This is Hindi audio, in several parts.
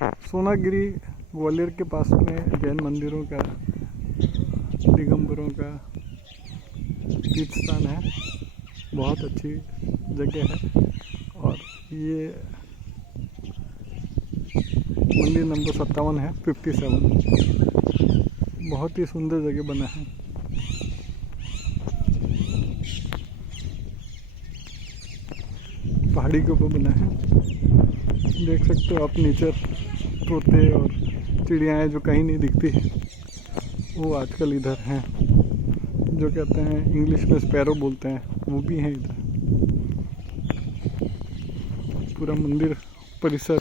सोनागिरी ग्वालियर के पास में जैन मंदिरों का, दिगंबरों का तीर्थ स्थान है। बहुत अच्छी जगह है और ये मंदिर नंबर 57 है, 57। बहुत ही सुंदर जगह बना है। पहाड़ी के ऊपर बना है, देख सकते हो आप। नेचर, तोते और चिड़ियाएँ जो कहीं नहीं दिखती वो आजकल इधर हैं। जो कहते हैं इंग्लिश में स्पैरो बोलते हैं, वो भी हैं इधर। पूरा मंदिर परिसर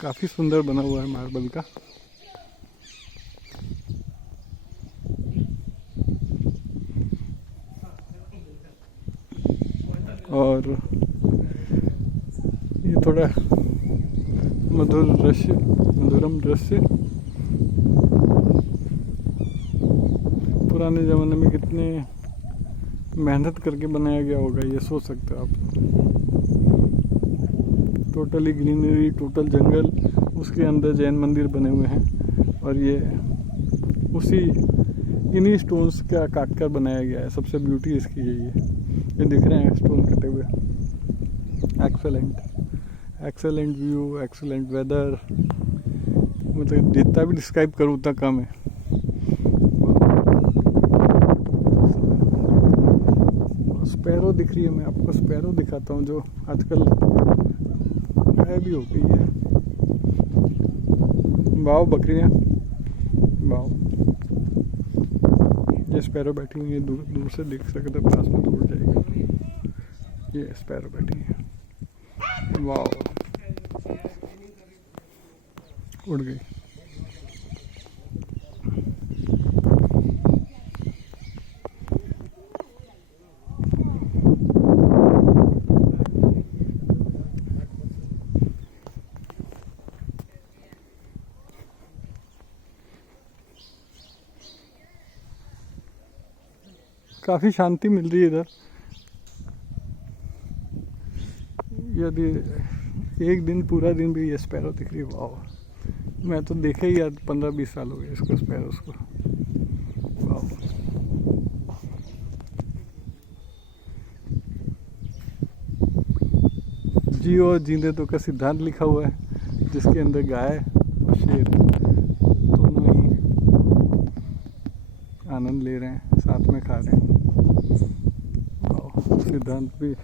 काफ़ी सुंदर बना हुआ है मार्बल का। और ये थोड़ा मधुरम दृश्य। पुराने ज़माने में कितने मेहनत करके बनाया गया होगा, ये सोच सकते हो आप। टोटली ग्रीनरी, टोटल जंगल, उसके अंदर जैन मंदिर बने हुए हैं। और ये इन्हीं स्टोन्स का काट कर बनाया गया है। सबसे ब्यूटी इसकी ये दिख रहे हैं स्टोन कटे हुए। एक्सेलेंट व्यू, एक्सेलेंट वेदर, मतलब जितना भी डिस्क्राइब करूँ उतना कम है। स्पैरो दिख रही है, मैं आपको स्पैरो दिखाता हूँ जो आजकल गायब भी हो गई है। वाओ, बकरियाँ, वाओ। ये स्पैरो बैठी हुई है, दूर से दिख सकते, पास में दूर जाएगी। ये स्पैरो बैठी है, वाओ, उड़ गई। काफ़ी शांति मिल रही है इधर। यदि एक दिन, पूरा दिन भी ये स्पैरो दिख रही है, वाह। मैं तो देखे ही यार 15-20 साल हो गए इसको, स्पैरोस को, वाह। जियो और जीने तो का सिद्धांत लिखा हुआ है, जिसके अंदर गाय और शेर दोनों ही आनंद ले रहे हैं, साथ में खा रहे हैं। सिद्धांत भी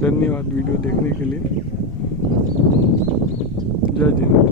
धन्यवाद वीडियो देखने के लिए। जय जिन।